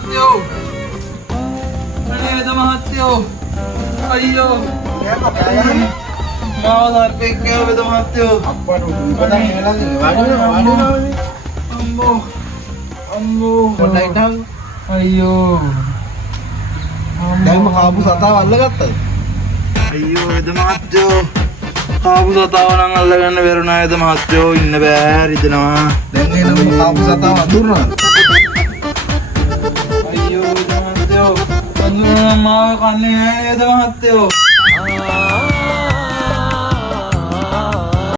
මහත්තයෝ. අනේ වේද මහත්තයෝ. අයියෝ. මාව සර්පෙක් කෑව වේද මහත්තයෝ. අප්පට උඩට හෙලන්නේ වාඩි අම්මෝ. අම්මෝ. පොඩ්ඩක් හිටහන්. අයියෝ. දැන් කාපු සතාව අල්ලගත්තද? අයියෝ වේද මහත්තයෝ. කාපු සතාව නම් අල්ලගන්න බැරුණා වේද මහත්තයෝ. ඉන්න බෑ රිදෙනවා. දැන් එනම කාපු සතාව අඳුරනවද? අයියෝ වේද මහත්තයෝ. අඳුරන මාව කන්නේ නෑ වේද මහත්තයෝ.